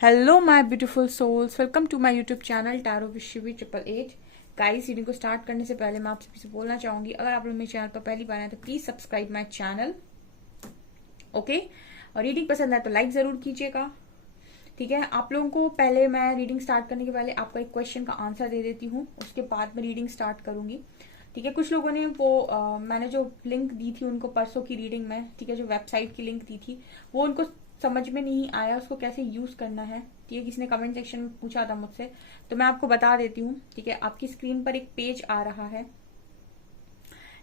Hello my beautiful souls, welcome to my YouTube channel tarot Vishwi 888। Guys, reading को start करने से पहले मैं आप सभी से बोलना चाहूंगी, अगर आप लोग मेरे चैनल पर पहली बार आए तो please subscribe my channel. Okay, और रीडिंग पसंद आए तो लाइक जरूर कीजिएगा। ठीक है, आप लोगों को पहले मैं रीडिंग स्टार्ट करने के पहले आपका एक क्वेश्चन का आंसर दे देती हूँ, उसके बाद मैं रीडिंग स्टार्ट करूंगी। ठीक है, कुछ लोगों ने मैंने जो लिंक दी थी उनको परसों की रीडिंग में, ठीक है, जो वेबसाइट की लिंक दी थी वो उनको समझ में नहीं आया, उसको कैसे यूज करना है। ठीक है, किसी ने कमेंट सेक्शन में पूछा था मुझसे, तो मैं आपको बता देती हूँ। ठीक है, आपकी स्क्रीन पर एक पेज आ रहा है।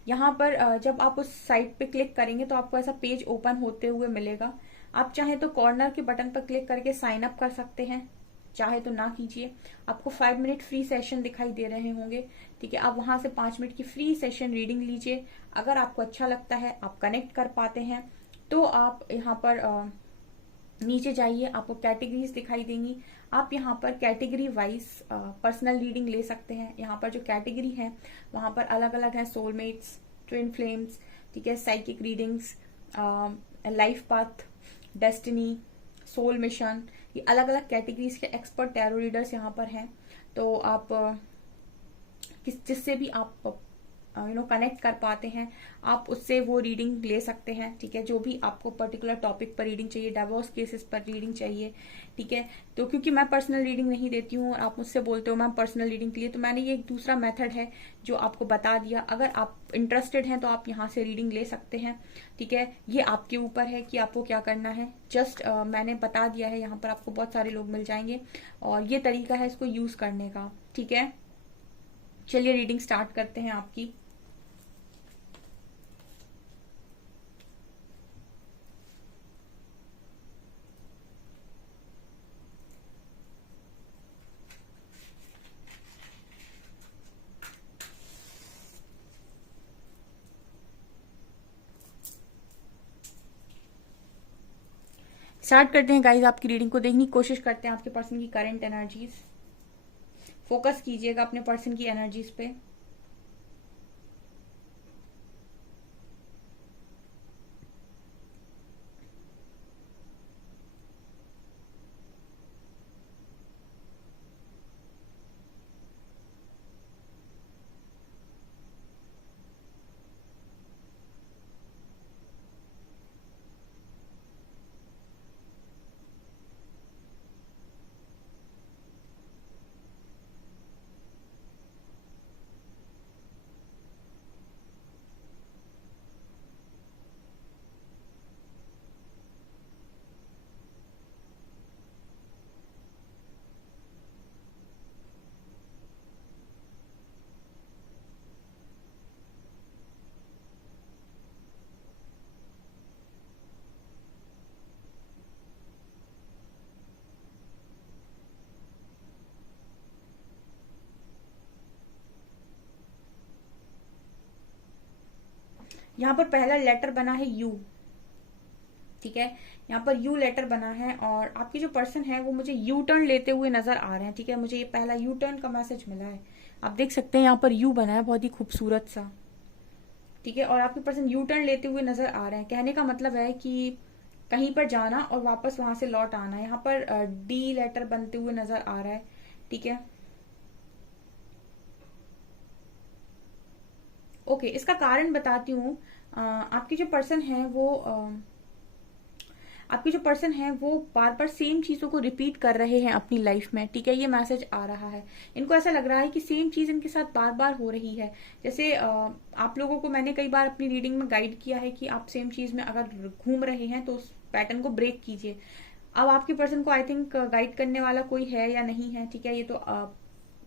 यहाँ पर जब आप उस साइट पे क्लिक करेंगे तो आपको ऐसा पेज ओपन होते हुए मिलेगा। आप चाहे तो कॉर्नर के बटन पर क्लिक करके साइन अप कर सकते हैं, चाहे तो ना कीजिए। आपको 5 मिनट फ्री सेशन दिखाई दे रहे होंगे। ठीक है, आप वहां से 5 मिनट की फ्री सेशन रीडिंग लीजिए। अगर आपको अच्छा लगता है, आप कनेक्ट कर पाते हैं, तो आप यहाँ पर नीचे जाइए, आपको कैटेगरीज दिखाई देंगी। आप यहाँ पर कैटेगरी वाइज पर्सनल रीडिंग ले सकते हैं। यहाँ पर जो कैटेगरी है वहां पर अलग अलग है, सोलमेट्स, ट्विन फ्लेम्स, ठीक है, psychic readings, life path, destiny, soul mission, ये अलग अलग कैटेगरीज के एक्सपर्ट टैरो रीडर्स यहाँ पर हैं। तो आप जिससे भी आप कनेक्ट कर पाते हैं, आप उससे वो रीडिंग ले सकते हैं। ठीक है, जो भी आपको पर्टिकुलर टॉपिक पर रीडिंग चाहिए, डाइवोर्स केसेस पर रीडिंग चाहिए। ठीक है, तो क्योंकि मैं पर्सनल रीडिंग नहीं देती हूँ और आप मुझसे बोलते हो मैम पर्सनल रीडिंग के लिए, तो मैंने ये एक दूसरा मेथड है जो आपको बता दिया। अगर आप इंटरेस्टेड हैं तो आप यहाँ से रीडिंग ले सकते हैं। ठीक है, ये आपके ऊपर है कि आपको क्या करना है। जस्ट मैंने बता दिया है, यहाँ पर आपको बहुत सारे लोग मिल जाएंगे और ये तरीका है इसको यूज करने का। ठीक है, चलिए रीडिंग स्टार्ट करते हैं आपकी। स्टार्ट करते हैं गाइस, आपकी रीडिंग को देखने की कोशिश करते हैं। आपके पर्सन की करंट एनर्जीज, फोकस कीजिएगा अपने पर्सन की एनर्जीज पे। यहाँ पर पहला लेटर बना है यू। ठीक है, यहाँ पर यू लेटर बना है और आपके जो पर्सन है वो मुझे यू टर्न लेते हुए नजर आ रहे हैं। ठीक है, मुझे ये पहला यू टर्न का मैसेज मिला है। आप देख सकते हैं यहाँ पर यू बना है, बहुत ही खूबसूरत सा। ठीक है, और आपके पर्सन यू टर्न लेते हुए नजर आ रहे हैं। कहने का मतलब है कि कहीं पर जाना और वापस वहां से लौट आना। यहाँ पर डी लेटर बनते हुए नजर आ रहा है। ठीक है, ओके, इसका कारण बताती हूँ। आपके जो पर्सन है वो आपके जो पर्सन है वो बार बार सेम चीजों को रिपीट कर रहे हैं अपनी लाइफ में। ठीक है, ये मैसेज आ रहा है। इनको ऐसा लग रहा है कि सेम चीज इनके साथ बार बार हो रही है। जैसे आप लोगों को मैंने कई बार अपनी रीडिंग में गाइड किया है कि आप सेम चीज में अगर घूम रहे हैं तो उस पैटर्न को ब्रेक कीजिए। अब आपके पर्सन को आई थिंक गाइड करने वाला कोई है या नहीं है। ठीक है, ये तो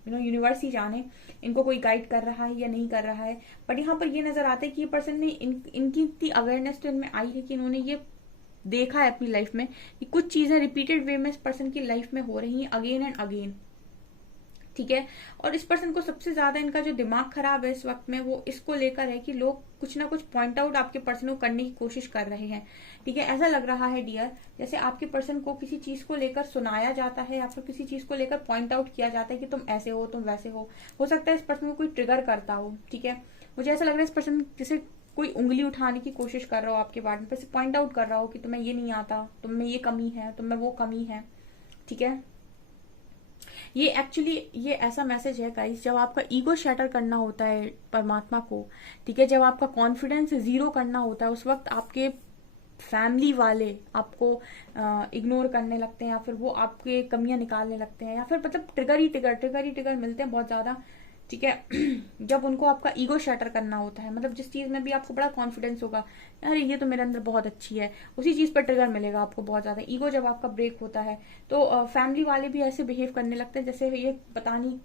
यूनिवर्स ही जाने इनको कोई गाइड कर रहा है या नहीं कर रहा है। बट यहाँ पर ये नजर आता है कि ये पर्सन ने इनकी इतनी अवेयरनेस तो इनमें आई है कि इन्होंने ये देखा है अपनी लाइफ में कि कुछ चीजें रिपीटेड वे में इस पर्सन की लाइफ में हो रही हैं, अगेन एंड अगेन। ठीक है, और इस पर्सन को सबसे ज्यादा इनका जो दिमाग खराब है इस वक्त में वो इसको लेकर है कि लोग कुछ ना कुछ पॉइंट आउट आपके पर्सन को करने की कोशिश कर रहे हैं। ठीक है, ऐसा लग रहा है डियर, जैसे आपके पर्सन को किसी चीज को लेकर सुनाया जाता है या फिर किसी चीज को लेकर पॉइंट आउट किया जाता है कि तुम ऐसे हो, तुम वैसे हो सकता है इस पर्सन को कोई ट्रिगर करता हो। ठीक है, मुझे ऐसा लग रहा है इस पर्सन जैसे कोई उंगली उठाने की कोशिश कर रहा हो आपके बारे में, पॉइंट आउट कर रहा हो कि तुम्हें ये नहीं आता, तुम में ये कमी है, तुम में वो कमी है। ठीक है। ये एक्चुअली ये ऐसा मैसेज है गाइस, जब आपका ईगो शैटर करना होता है परमात्मा को, ठीक है, जब आपका कॉन्फिडेंस जीरो करना होता है, उस वक्त आपके फैमिली वाले आपको इग्नोर करने लगते हैं, या फिर वो आपके कमियां निकालने लगते हैं, या फिर मतलब ट्रिगर ही ट्रिगर मिलते हैं बहुत ज्यादा, ठीक है। जब उनको आपका ईगो शैटर करना होता है, मतलब जिस चीज में भी आपको बड़ा कॉन्फिडेंस होगा, अरे ये तो मेरे अंदर बहुत अच्छी है, उसी चीज पर ट्रिगर मिलेगा आपको बहुत ज्यादा। ईगो जब आपका ब्रेक होता है तो फैमिली वाले भी ऐसे बिहेव करने लगते हैं जैसे ये पता नहीं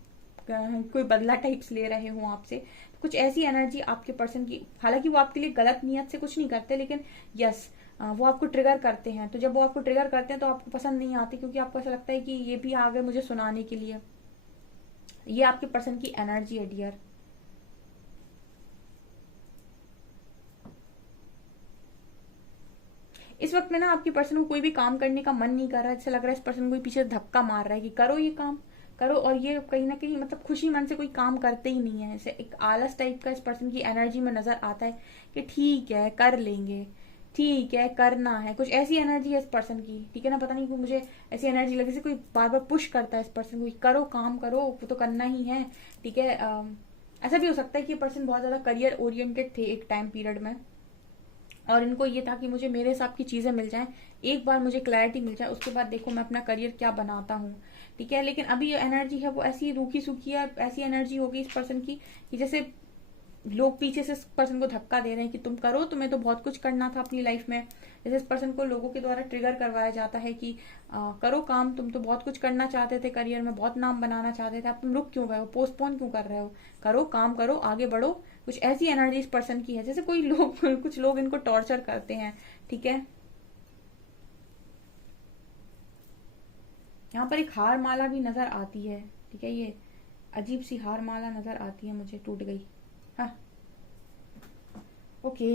कोई बदला टाइप्स ले रहे हो आपसे। तो कुछ ऐसी एनर्जी आपके पर्सन की, हालांकि वो आपके लिए गलत नियत से कुछ नहीं करते, लेकिन यस वो आपको ट्रिगर करते हैं। तो जब वो आपको ट्रिगर करते हैं तो आपको पसंद नहीं आती, क्योंकि आपको ऐसा लगता है कि ये भी आ गए मुझे सुनाने के लिए। ये आपके पर्सन की एनर्जी है डियर। इस वक्त में ना आपके पर्सन को कोई भी काम करने का मन नहीं कर रहा है, ऐसा लग रहा है इस पर्सन को पीछे धक्का मार रहा है कि करो ये काम करो, और ये कहीं ना कहीं मतलब खुशी मन से कोई काम करते ही नहीं है। ऐसे एक आलस टाइप का इस पर्सन की एनर्जी में नजर आता है कि ठीक है कर लेंगे, ठीक है करना है, कुछ ऐसी एनर्जी है इस पर्सन की, ठीक है ना। पता नहीं क्यों मुझे ऐसी एनर्जी लगी, जैसे कोई बार बार पुश करता है इस पर्सन को, करो काम करो, वो तो करना ही है, ठीक है। ऐसा भी हो सकता है कि ये पर्सन बहुत ज्यादा करियर ओरिएंटेड थे एक टाइम पीरियड में, और इनको ये था कि मुझे मेरे हिसाब की चीजें मिल जाएं, एक बार मुझे क्लैरिटी मिल जाए, उसके बाद देखो मैं अपना करियर क्या बनाता हूँ, ठीक है। लेकिन अभी ये एनर्जी है वो ऐसी रूखी सूखी है, ऐसी एनर्जी होगी इस पर्सन की कि जैसे लोग पीछे से इस पर्सन को धक्का दे रहे हैं कि तुम करो, तुम्हें तो बहुत कुछ करना था अपनी लाइफ में। जैसे इस पर्सन को लोगों के द्वारा ट्रिगर करवाया जाता है कि करो काम, तुम तो बहुत कुछ करना चाहते थे करियर में, बहुत नाम बनाना चाहते थे, अब तुम रुक क्यों गए हो, पोस्टपोन क्यों कर रहे हो, करो काम करो आगे बढ़ो। कुछ ऐसी एनर्जी इस पर्सन की है, जैसे कोई लोग कुछ लोग इनको टॉर्चर करते हैं, ठीक है। यहाँ पर एक हार माला भी नजर आती है, ठीक है, ये अजीब सी हार माला नजर आती है मुझे, टूट गई। हाँ ओके,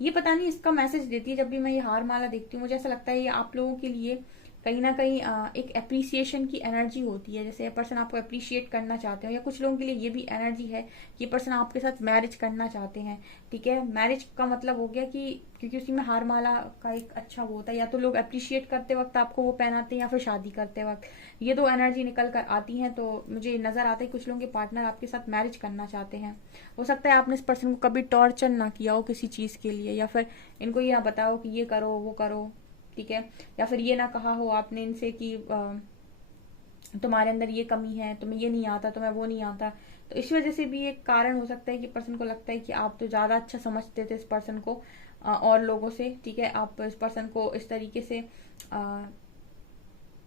ये पता नहीं इसका मैसेज देती है। जब भी मैं ये हार माला देखती हूँ मुझे ऐसा लगता है ये आप लोगों के लिए कहीं ना कहीं एक अप्रिसिएशन की एनर्जी होती है, जैसे ये पर्सन आपको अप्रिशिएट करना चाहते हो, या कुछ लोगों के लिए ये भी एनर्जी है कि ये पर्सन आपके साथ मैरिज करना चाहते हैं, ठीक है। मैरिज का मतलब हो गया कि क्योंकि उसी में हार माला का एक अच्छा वो होता है, या तो लोग अप्रिशिएट करते वक्त आपको वो पहनाते हैं, या फिर शादी करते वक्त, ये दो एनर्जी निकल कर आती है। तो मुझे नजर आता है कुछ लोगों के पार्टनर आपके साथ मैरिज करना चाहते हैं। हो सकता है आपने इस पर्सन को कभी टॉर्चर ना किया हो किसी चीज के लिए, या फिर इनको ये ना बताओ कि ये करो वो करो, ठीक है, या फिर ये ना कहा हो आपने इनसे कि तुम्हारे अंदर ये कमी है, तुम्हें ये नहीं आता, तुम्हें वो नहीं आता। तो इस वजह से भी एक कारण हो सकता है कि पर्सन को लगता है कि आप तो ज्यादा अच्छा समझते थे इस पर्सन को और लोगों से, ठीक है। आप इस पर्सन को इस तरीके से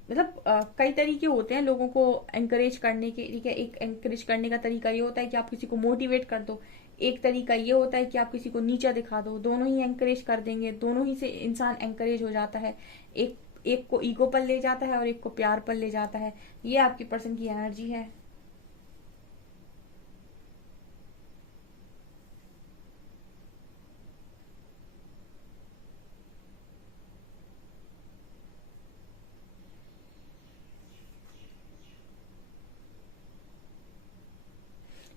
मतलब कई तरीके होते हैं लोगों को एंकरेज करने के, ठीक है। एक एंकरेज करने का तरीका ये होता है कि आप किसी को मोटिवेट कर दो, एक तरीका ये होता है कि आप किसी को नीचा दिखा दो। दोनों ही एंकरेज कर देंगे, दोनों ही से इंसान एंकरेज हो जाता है, एक एक को ईगो पर ले जाता है और एक को प्यार पर ले जाता है। ये आपकी पर्सन की एनर्जी है।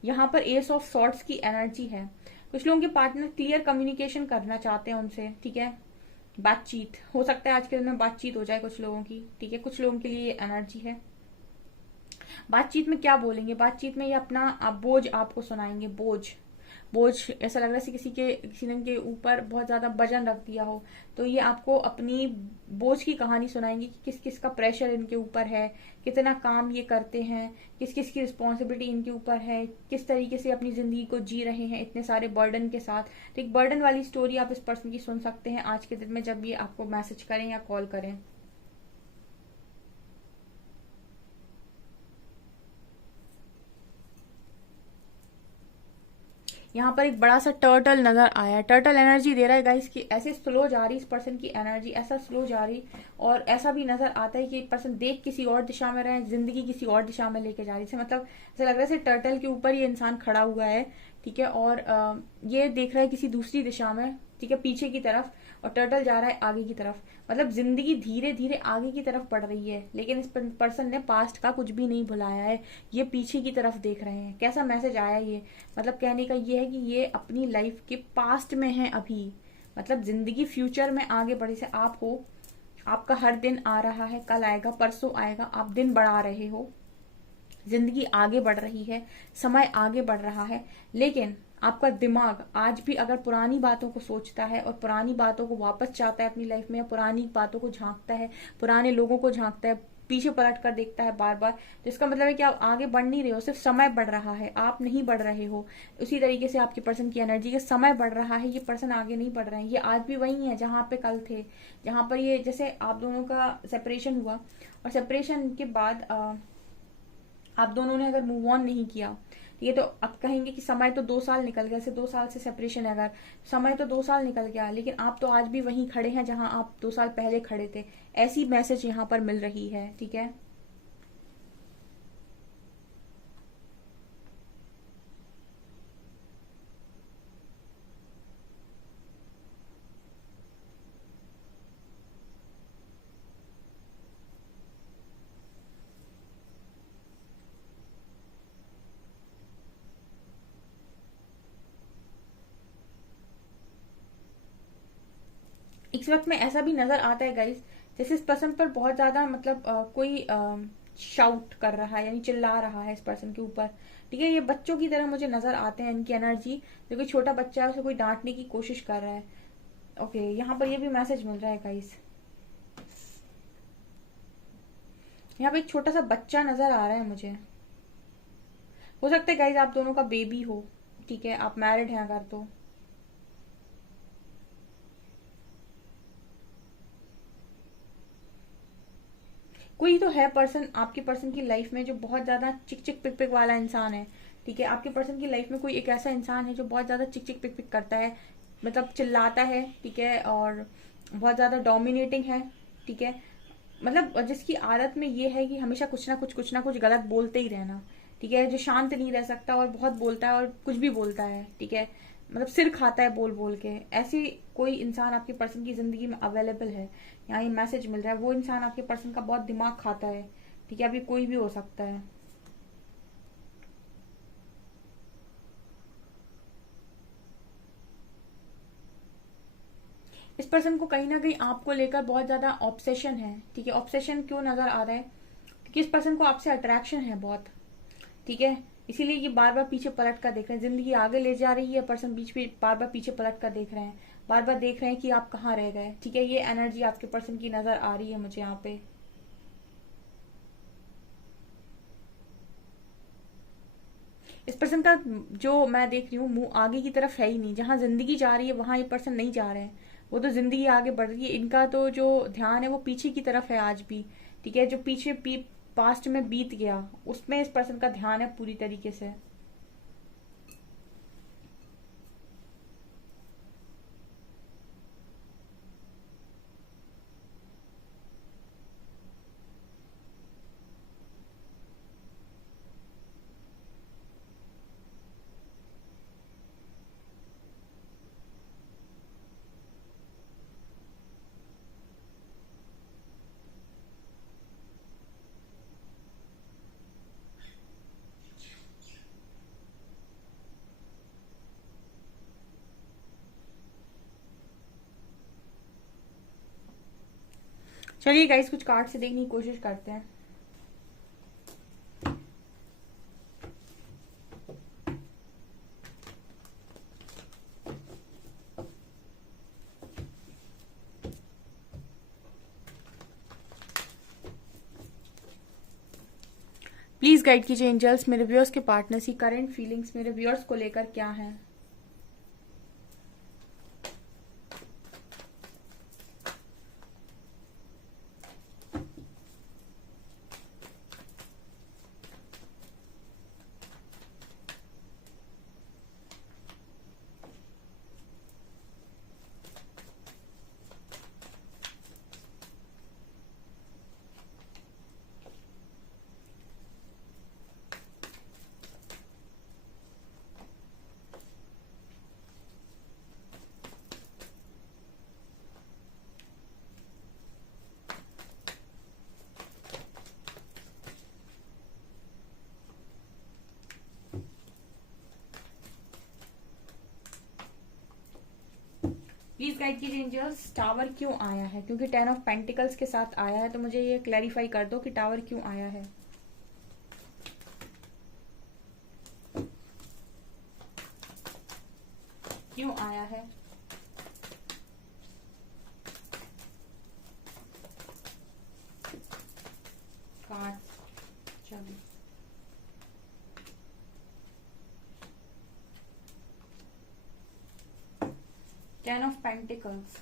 यहाँ पर एस ऑफ सॉर्ट्स की एनर्जी है। कुछ लोगों के पार्टनर क्लियर कम्युनिकेशन करना चाहते हैं उनसे, ठीक है। बातचीत हो सकता है आज के दिन में बातचीत हो जाए कुछ लोगों की, ठीक है। कुछ लोगों के लिए ये एनर्जी है। बातचीत में क्या बोलेंगे, बातचीत में ये अपना बोझ आपको सुनाएंगे। बोझ बोझ ऐसा लग रहा है किसी ने के ऊपर बहुत ज्यादा वजन रख दिया हो, तो ये आपको अपनी बोझ की कहानी सुनाएंगे कि किस किस का प्रेशर इनके ऊपर है, कितना काम ये करते हैं, किस किस की रिस्पॉन्सिबिलिटी इनके ऊपर है, किस तरीके से अपनी जिंदगी को जी रहे हैं इतने सारे बर्डन के साथ। तो एक बर्डन वाली स्टोरी आप इस पर्सन की सुन सकते हैं आज के दिन में, जब ये आपको मैसेज करें या कॉल करें। यहाँ पर एक बड़ा सा टर्टल नजर आया, टर्टल एनर्जी दे रहा है गाइस कि ऐसे स्लो जा रही इस पर्सन की एनर्जी, ऐसा स्लो जा रही, और ऐसा भी नजर आता है कि पर्सन देख किसी और दिशा में रहे, जिंदगी किसी और दिशा में लेके जा रही है। मतलब ऐसा लग रहा है टर्टल के ऊपर ये इंसान खड़ा हुआ है, ठीक है, और ये देख रहा है किसी दूसरी दिशा में, ठीक है, पीछे की तरफ, और टर्टल जा रहा है आगे की तरफ। मतलब जिंदगी धीरे धीरे आगे की तरफ बढ़ रही है, लेकिन इस पर्सन ने पास्ट का कुछ भी नहीं भुलाया है, ये पीछे की तरफ देख रहे हैं। कैसा मैसेज आया ये, मतलब कहने का ये है कि ये अपनी लाइफ के पास्ट में है अभी, मतलब जिंदगी फ्यूचर में आगे बढ़े से आप हो, आपका हर दिन आ रहा है, कल आएगा, परसों आएगा, आप दिन बढ़ा रहे हो, जिंदगी आगे बढ़ रही है, समय आगे बढ़ रहा है, लेकिन आपका दिमाग आज भी अगर पुरानी बातों को सोचता है और पुरानी बातों को वापस चाहता है अपनी लाइफ में, या पुरानी बातों को झांकता है, पुराने लोगों को झांकता है, पीछे पलट कर देखता है बार बार, तो इसका मतलब है कि आप आगे बढ़ नहीं रहे हो, सिर्फ समय बढ़ रहा है, आप नहीं बढ़ रहे हो। उसी तरीके से आपके पर्सन की एनर्जी का समय बढ़ रहा है, ये पर्सन आगे नहीं बढ़ रहे हैं, ये आज भी वही है जहां पे कल थे, जहां पर ये, जैसे आप दोनों का सेपरेशन हुआ और सेपरेशन के बाद आप दोनों ने अगर मूव ऑन नहीं किया, ये तो आप कहेंगे कि समय तो 2 साल निकल गया, जैसे 2 साल से सेपरेशन है, अगर समय तो 2 साल निकल गया, लेकिन आप तो आज भी वहीं खड़े हैं जहां आप 2 साल पहले खड़े थे। ऐसी मैसेज यहाँ पर मिल रही है, ठीक है। इस वक्त में ऐसा भी नजर आता है गाइस, जैसे इस पर्सन पर बहुत ज्यादा मतलब कोई शाउट कर रहा है, यानी चिल्ला रहा है इस पर्सन के ऊपर, ठीक है। ये बच्चों की तरह मुझे नजर आते हैं, इनकी एनर्जी, जो कोई छोटा बच्चा है उसे कोई डांटने की कोशिश कर रहा है। ओके, यहाँ पर ये भी मैसेज मिल रहा है गाइस, यहाँ पे एक छोटा सा बच्चा नजर आ रहा है मुझे। हो सकता है गाइस आप दोनों का बेबी हो, ठीक है, आप मैरिड हैं अगर तो। कोई तो है पर्सन आपके पर्सन की लाइफ में जो बहुत ज्यादा चिक चिक पिक पिक वाला इंसान है, ठीक है। आपके पर्सन की लाइफ में कोई एक ऐसा इंसान है जो बहुत ज्यादा चिक चिक पिक पिक करता है, मतलब चिल्लाता है, ठीक है, और बहुत ज्यादा डोमिनेटिंग है, ठीक है। मतलब जिसकी आदत में ये है कि हमेशा कुछ ना कुछ गलत बोलते ही रहना, ठीक है, जो शांत नहीं रह सकता और बहुत बोलता है और कुछ भी बोलता है, ठीक है, मतलब सिर खाता है बोल बोल के। ऐसी कोई इंसान आपके पर्सन की जिंदगी में अवेलेबल है, यहाँ ये मैसेज मिल रहा है। वो इंसान आपके पर्सन का बहुत दिमाग खाता है, ठीक है, अभी कोई भी हो सकता है। इस पर्सन को कहीं ना कहीं आपको लेकर बहुत ज्यादा ऑब्सेशन है, ठीक है। ऑब्सेशन क्यों नजर आ रहा है, क्योंकि इस पर्सन को आपसे अट्रैक्शन है बहुत, ठीक है, इसीलिए ये बार बार पीछे पलट कर देख रहे हैं, जिंदगी आगे ले जा रही है, पर्सन बीच में बार बार पीछे पलट कर देख रहे हैं, बार बार देख रहे हैं कि आप कहाँ रह गए, ठीक है। ये एनर्जी आपके पर्सन की नजर आ रही है मुझे यहाँ पे। इस पर्सन का जो मैं देख रही हूँ मुंह आगे की तरफ है ही नहीं, जहां जिंदगी जा रही है वहां ये पर्सन नहीं जा रहे हैं, वो तो जिंदगी आगे बढ़ रही है, इनका तो जो ध्यान है वो पीछे की तरफ है आज भी, ठीक है। जो पीछे पास्ट में बीत गया उसमें इस पर्सन का ध्यान है पूरी तरीके से। चलिए गाइस कुछ कार्ड से देखने की कोशिश करते हैं। प्लीज गाइड कीजिए एंजल्स, मेरे व्यूअर्स के पार्टनर्स की करंट फीलिंग्स मेरे व्यूअर्स को लेकर क्या है। प्लीज गाइड कीजिए एंजल्स, टावर क्यों आया है? क्योंकि 10 ऑफ पेंटिकल्स के साथ आया है, तो मुझे ये क्लैरिफाई कर दो कि टावर क्यों आया है। क्यों आया है? चलो 10 of Pentacles,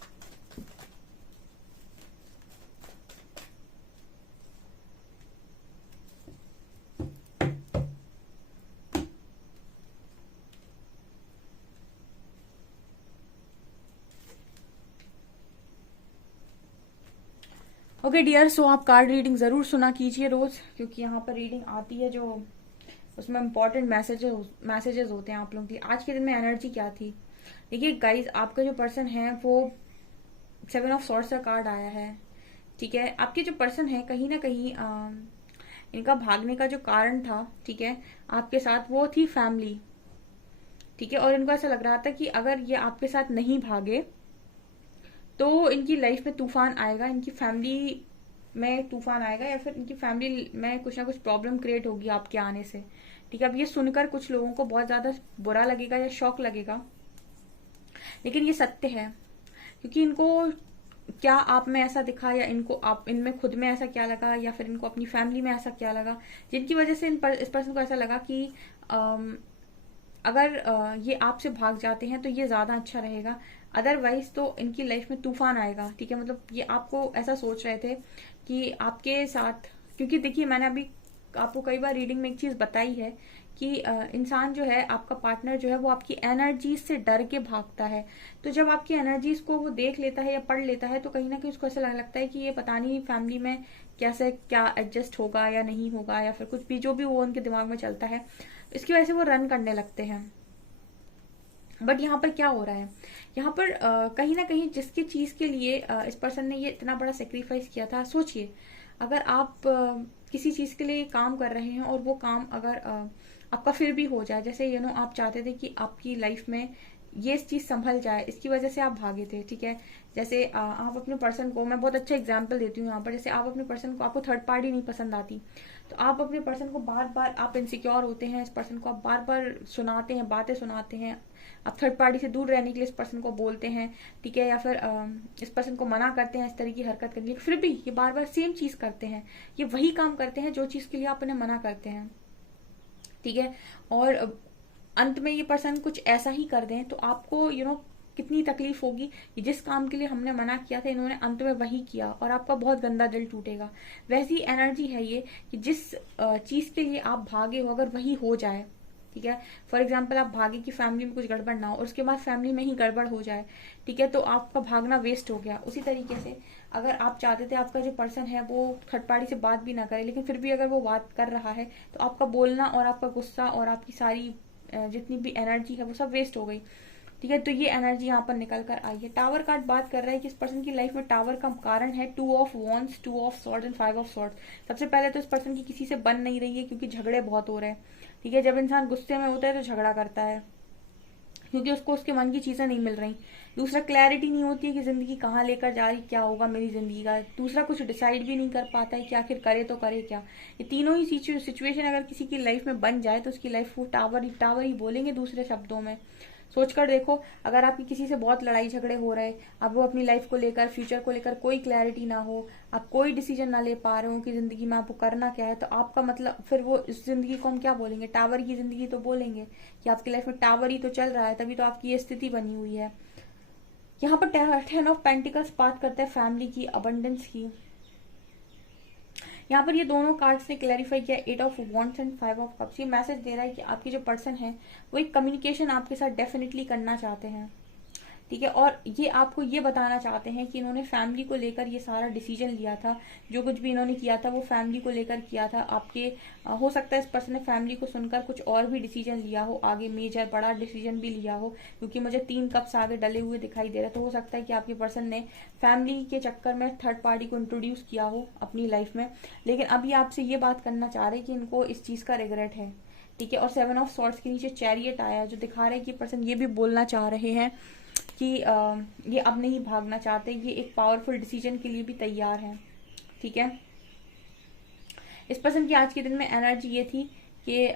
ओके डियर, सो आप कार्ड रीडिंग ज़रूर सुना कीजिए रोज़, क्योंकि यहाँ पर रीडिंग आती है जो उसमें इंपॉर्टेंट मैसेजेस होते हैं आप लोगों के लिए। आज के दिन में एनर्जी क्या थी? देखिए गाइज, आपका जो पर्सन है वो 7 ऑफ सॉर्ड्स का कार्ड आया है, ठीक है। आपके जो पर्सन है कहीं ना कहीं इनका भागने का जो कारण था, ठीक है, आपके साथ वो थी फैमिली, ठीक है। और इनको ऐसा लग रहा था कि अगर ये आपके साथ नहीं भागे तो इनकी लाइफ में तूफान आएगा, इनकी फैमिली में तूफान आएगा, या फिर इनकी फैमिली में कुछ ना कुछ प्रॉब्लम क्रिएट होगी आपके आने से, ठीक है। अब ये सुनकर कुछ लोगों को बहुत ज्यादा बुरा लगेगा या शॉक लगेगा, लेकिन ये सत्य है, क्योंकि इनको क्या आप में ऐसा दिखा, या इनको आप इनमें खुद में ऐसा क्या लगा, या फिर इनको अपनी फैमिली में ऐसा क्या लगा जिनकी वजह से इस पर्सन को ऐसा लगा कि अगर ये आपसे भाग जाते हैं तो ये ज्यादा अच्छा रहेगा, अदरवाइज तो इनकी लाइफ में तूफान आएगा, ठीक है। मतलब ये आपको ऐसा सोच रहे थे कि आपके साथ, क्योंकि देखिए मैंने अभी आपको कई बार रीडिंग में एक चीज बताई है कि इंसान जो है, आपका पार्टनर जो है, वो आपकी एनर्जीज से डर के भागता है। तो जब आपकी एनर्जीज को वो देख लेता है या पढ़ लेता है, तो कहीं ना कहीं उसको ऐसा लगता है कि ये पता नहीं फैमिली में कैसे क्या एडजस्ट होगा या नहीं होगा, या फिर कुछ भी जो भी वो उनके दिमाग में चलता है, इसकी वजह से वो रन करने लगते हैं। बट यहाँ पर क्या हो रहा है, यहाँ पर कहीं ना कहीं जिसकी चीज के लिए इस पर्सन ने ये इतना बड़ा सेक्रीफाइस किया था, सोचिए अगर आप किसी चीज के लिए काम कर रहे हैं और वो काम अगर आपका फिर भी हो जाए, जैसे आप चाहते थे कि आपकी लाइफ में ये चीज संभल जाए, इसकी वजह से आप भागे थे, ठीक है। जैसे आप अपने पर्सन को, मैं बहुत अच्छा एग्जांपल देती हूँ यहाँ पर, जैसे आप अपने पर्सन को, आपको थर्ड पार्टी नहीं पसंद आती, तो आप अपने पर्सन को बार बार, आप इनसिक्योर होते हैं, इस पर्सन को आप बार बार सुनाते हैं, बातें सुनाते हैं, आप थर्ड पार्टी से दूर रहने के लिए इस पर्सन को बोलते हैं, ठीक है, या फिर इस पर्सन को मना करते हैं इस तरह की हरकत करने के, फिर भी ये बार बार सेम चीज करते हैं, ये वही काम करते हैं जो चीज के लिए आप उन्हें मना करते हैं, ठीक है। और अंत में ये पर्सन कुछ ऐसा ही कर दें तो आपको कितनी तकलीफ होगी कि जिस काम के लिए हमने मना किया था, इन्होंने अंत में वही किया, और आपका बहुत गंदा दिल टूटेगा। वैसी एनर्जी है ये कि जिस चीज के लिए आप भागे हो, अगर वही हो जाए, ठीक है। फॉर एग्जाम्पल आप भागे कि फैमिली में कुछ गड़बड़ ना हो, और उसके बाद फैमिली में ही गड़बड़ हो जाए, ठीक है, तो आपका भागना वेस्ट हो गया। उसी तरीके से अगर आप चाहते थे आपका जो पर्सन है वो थर्ड पार्टी से बात भी ना करे, लेकिन फिर भी अगर वो बात कर रहा है, तो आपका बोलना और आपका गुस्सा और आपकी सारी जितनी भी एनर्जी है वो सब वेस्ट हो गई, ठीक है। तो ये एनर्जी यहाँ पर निकल कर आई है। टावर कार्ड बात कर रहा है कि इस पर्सन की लाइफ में टावर का कारण है 2 of wands, 2 of swords and 5 of swords. सबसे पहले तो इस पर्सन की किसी से बन नहीं रही है, क्योंकि झगड़े बहुत हो रहे हैं, ठीक है। जब इंसान गुस्से में होता है तो झगड़ा करता है, क्योंकि उसको उसके मन की चीजें नहीं मिल रही। दूसरा, क्लैरिटी नहीं होती है कि जिंदगी कहाँ लेकर जा रही, क्या होगा मेरी जिंदगी का। दूसरा, कुछ डिसाइड भी नहीं कर पाता है कि आखिर करे तो करे क्या। ये तीनों ही सिचुएशन अगर किसी की लाइफ में बन जाए तो उसकी लाइफ को टावर ही बोलेंगे दूसरे शब्दों में। सोचकर देखो, अगर आपकी किसी से बहुत लड़ाई झगड़े हो रहे, अब वो अपनी लाइफ को लेकर, फ्यूचर को लेकर कोई क्लैरिटी ना हो, आप कोई डिसीजन ना ले पा रहे हो कि जिंदगी में आपको करना क्या है, तो आपका मतलब फिर वो इस जिंदगी को हम क्या बोलेंगे, टावर की जिंदगी तो बोलेंगे कि आपकी लाइफ में टावर ही तो चल रहा है, तभी तो आपकी ये स्थिति बनी हुई है। यहाँ पर 10 ऑफ पेंटिकल्स बात करते हैं फैमिली की, अबंडेंस की। यहाँ पर ये दोनों कार्ड्स ने क्लैरिफाई किया 8 of wands and 5 of cups. ये मैसेज दे रहा है कि आपकी जो पर्सन है वो एक कम्युनिकेशन आपके साथ डेफिनेटली करना चाहते हैं, ठीक है। और ये आपको ये बताना चाहते हैं कि इन्होंने फैमिली को लेकर ये सारा डिसीजन लिया था, जो कुछ भी इन्होंने किया था वो फैमिली को लेकर किया था। आपके हो सकता है इस पर्सन ने फैमिली को सुनकर कुछ और भी डिसीजन लिया हो, आगे मेजर बड़ा डिसीजन भी लिया हो, क्योंकि मुझे 3 कप्स आगे डले हुए दिखाई दे रहे। तो हो सकता है कि आपके पर्सन ने फैमिली के चक्कर में थर्ड पार्टी को इंट्रोड्यूस किया हो अपनी लाइफ में, लेकिन अभी आपसे ये बात करना चाह रहे हैं कि इनको इस चीज का रिग्रेट है, ठीक है। और 7 ऑफ सॉर्ड्स के नीचे चैरियट आया है, जो दिखा रहे हैं कि पर्सन ये भी बोलना चाह रहे हैं कि ये अब नहीं भागना चाहते, ये एक पावरफुल डिसीजन के लिए भी तैयार हैं। ठीक है, इस पर्सन की आज के दिन में एनर्जी ये थी कि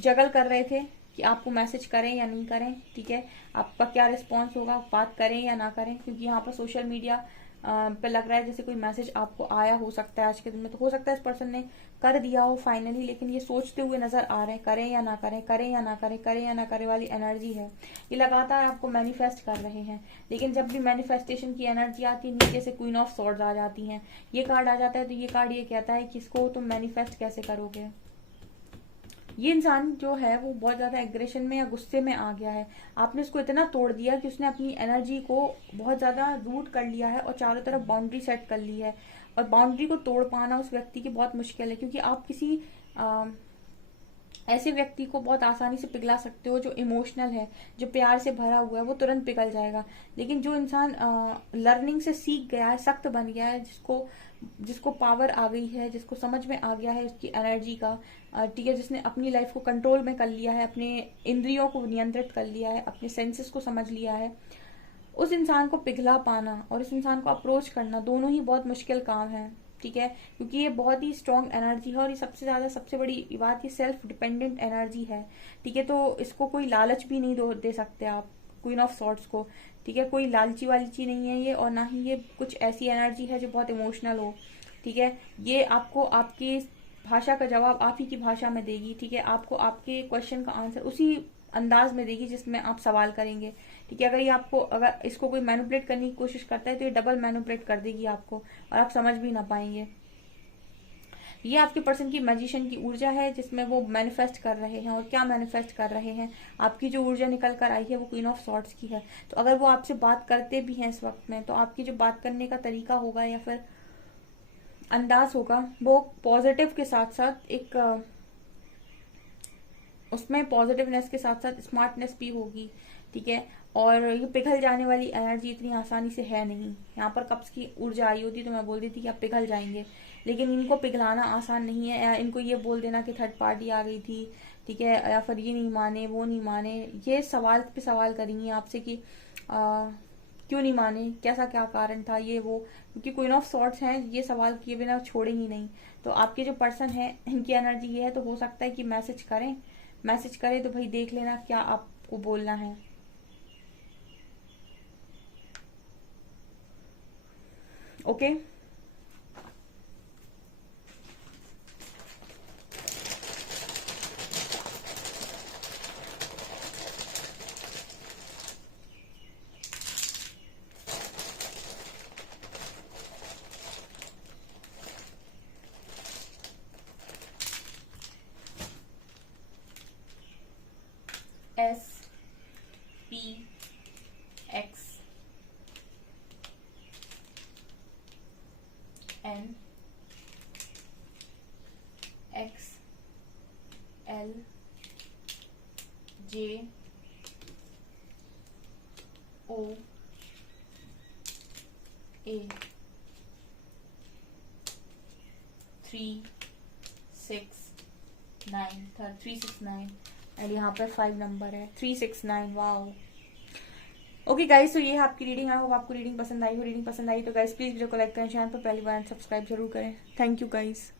जगल कर रहे थे कि आपको मैसेज करें या नहीं करें। ठीक है, आपका क्या रिस्पॉन्स होगा, बात करें या ना करें, क्योंकि यहाँ पर सोशल मीडिया पे लग रहा है जैसे कोई मैसेज आपको आया हो सकता है आज के दिन में। तो हो सकता है इस पर्सन ने कर दिया हो फाइनली, लेकिन ये सोचते हुए नजर आ रहे हैं, करें या ना करें, करें या ना करें, करें या ना करें वाली एनर्जी है। ये लगातार आपको मैनिफेस्ट कर रहे हैं, लेकिन जब भी मैनिफेस्टेशन की एनर्जी आती है नीचे से क्वीन ऑफ सॉर्ड्स आ जाती हैं, ये कार्ड आ जाता है। तो ये कार्ड ये कहता है कि इसको तुम मैनिफेस्ट कैसे करोगे। ये इंसान जो है वो बहुत ज्यादा एग्रेशन में या गुस्से में आ गया है। आपने उसको इतना तोड़ दिया कि उसने अपनी एनर्जी को बहुत ज्यादा रूट कर लिया है और चारों तरफ बाउंड्री सेट कर ली है। और बाउंड्री को तोड़ पाना उस व्यक्ति की बहुत मुश्किल है, क्योंकि आप किसी ऐसे व्यक्ति को बहुत आसानी से पिघला सकते हो जो इमोशनल है, जो प्यार से भरा हुआ है, वो तुरंत पिघल जाएगा। लेकिन जो इंसान लर्निंग से सीख गया है, सख्त बन गया है, जिसको पावर आ गई है, जिसको समझ में आ गया है उसकी एनर्जी का, ठीक है, जिसने अपनी लाइफ को कंट्रोल में कर लिया है, अपने इंद्रियों को नियंत्रित कर लिया है, अपने सेंसेस को समझ लिया है, उस इंसान को पिघला पाना और उस इंसान को अप्रोच करना दोनों ही बहुत मुश्किल काम है। ठीक है, क्योंकि ये बहुत ही स्ट्रॉन्ग एनर्जी है और ये सबसे बड़ी बात, ये सेल्फ डिपेंडेंट एनर्जी है। ठीक है, तो इसको कोई लालच भी नहीं दे सकते आप क्वीन ऑफ सॉर्ड्स को। ठीक है, कोई लालची वाली चीज नहीं है ये, और ना ही ये कुछ ऐसी एनर्जी है जो बहुत इमोशनल हो। ठीक है, ये आपको आपकी भाषा का जवाब आप ही की भाषा में देगी। ठीक है, आपको आपके क्वेश्चन का आंसर उसी अंदाज में देगी जिसमें आप सवाल करेंगे। ठीक है, अगर इसको कोई मैनिपुलेट करने की कोशिश करता है तो ये डबल मैनिपुलेट कर देगी आपको, और आप समझ भी ना पाएंगे। ये आपके पर्सन की मैजिशियन की ऊर्जा है, जिसमें वो मैनिफेस्ट कर रहे हैं। और क्या मैनिफेस्ट कर रहे हैं, आपकी जो ऊर्जा निकल कर आई है वो क्वीन ऑफ सॉर्ड्स की है। तो अगर वो आपसे बात करते भी हैं इस वक्त में, तो आपकी जो बात करने का तरीका होगा या फिर अंदाज होगा, वो पॉजिटिव के साथ साथ एक उसमें पॉजिटिवनेस के साथ साथ स्मार्टनेस भी होगी। ठीक है, और ये पिघल जाने वाली एनर्जी इतनी आसानी से है नहीं। यहाँ पर कप्स की ऊर्जा आई होती तो मैं बोल देती कि आप पिघल जाएंगे, लेकिन इनको पिघलाना आसान नहीं है। या इनको ये बोल देना कि थर्ड पार्टी आ गई थी, ठीक है, या फिर ये नहीं माने, वो नहीं माने, ये सवाल पे सवाल करेंगी आपसे कि क्यों नहीं माने, कैसा क्या कारण था, ये वो, क्योंकि क्वीन ऑफ सॉर्ड्स हैं, ये सवाल किए बिना छोड़ेंगी नहीं। तो आपके जो पर्सन है इनकी एनर्जी ये है, तो हो सकता है कि मैसेज करें तो भाई देख लेना क्या आपको बोलना है। ओके, SPXLJOA 369 एंड यहाँ पर 5 नंबर है 369। वाओ, ओके गाइस, तो ये है आपकी रीडिंग। आई होप आपको रीडिंग पसंद आई हो। रीडिंग पसंद आई तो गाइस प्लीज वीडियो को लाइक करें, चैनल पर पहली बार सब्सक्राइब जरूर करें। Thank you guys.